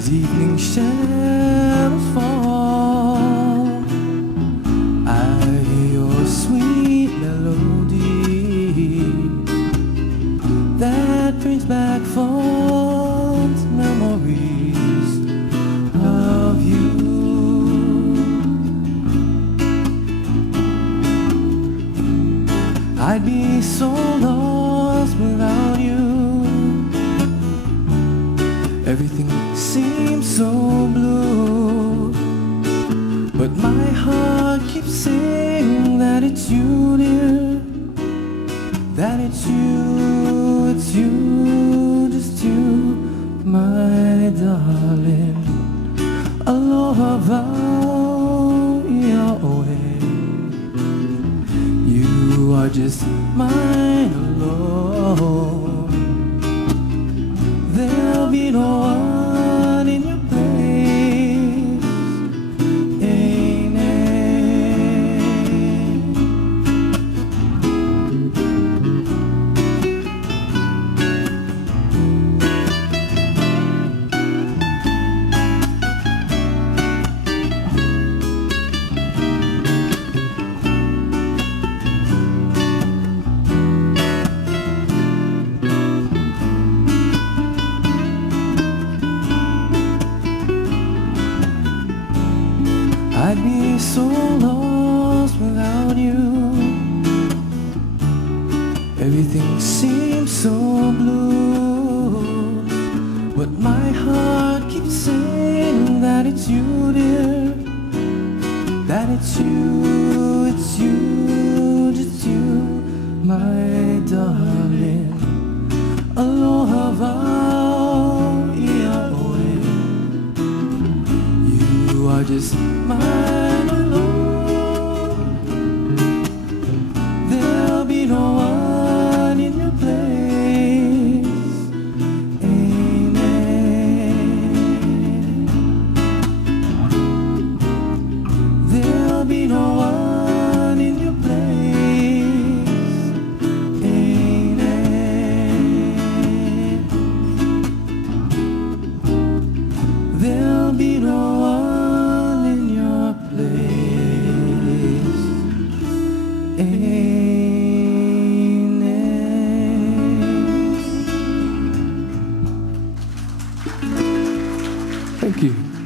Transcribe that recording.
as evening shadows fall, I hear your sweet melody that brings back fond memories of you. I'd be so lost without you. Everything seems so blue, but my heart keeps saying that it's you, dear. That it's you, just you, my darling. Aloha Yahweh. You are just mine alone. There'll be no one in your place. I'd be so lost without you. Everything seems so blue, but my heart keeps saying that it's you, dear. That it's you, just you, my darling. Aloha Yahweh. You are just mine alone. There'll be no one in your place. Amen. There'll be no one in your place. Amen. There'll be no one. Thank you.